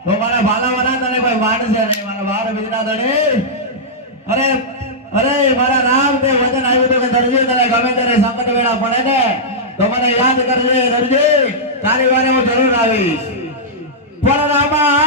તો મારા ભાલાવાના તને કોઈ માંડ છે નહીં મારા બાર બીજના દડે અરે અરે મારા નામ તે વચન આવ્યું તો કે દરજી તને ગમે ત્યારે સંકટ વેળા પડે ને તો મને યાદ કરજે દરજી તારી વારે હું જરૂર આવીશ પણ રામા